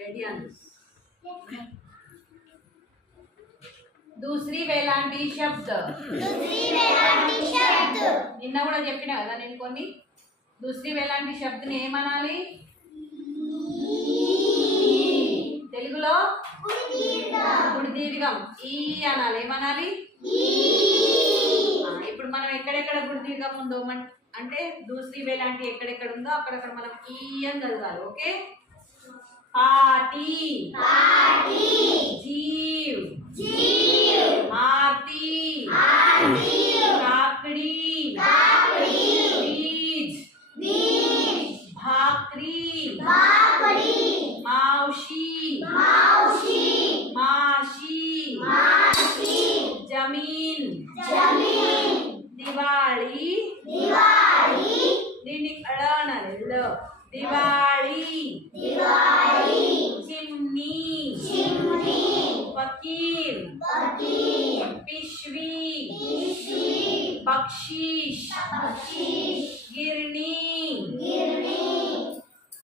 ready आण दूसरी वेलांटी शब्द నిన్న కూడా చెప్పినా కదా నేను కొన్ని दूसरी वेलांटी శబ్దని ఏమనాలి తెలుగులో గుడి దీర్ఘం ఈ అనాలి ఏమనాలి ఇప్పుడు మనం ఎక్కడెక్కడ గుడి దీర్ఘం ఉందో అంటే दूसरी वेलांटी ఎక్కడెక్కడ ఉందో అక్కడక్కడ మనం ఈ అని చదవాలి ఓకే पाटी जीव आरती काकड़ी बीज भाकरी मावशी माशी जमीन दिवाळी దీన్ని అడానాలి दिवाळी चिमनी फकीर पिशवी बख्शीश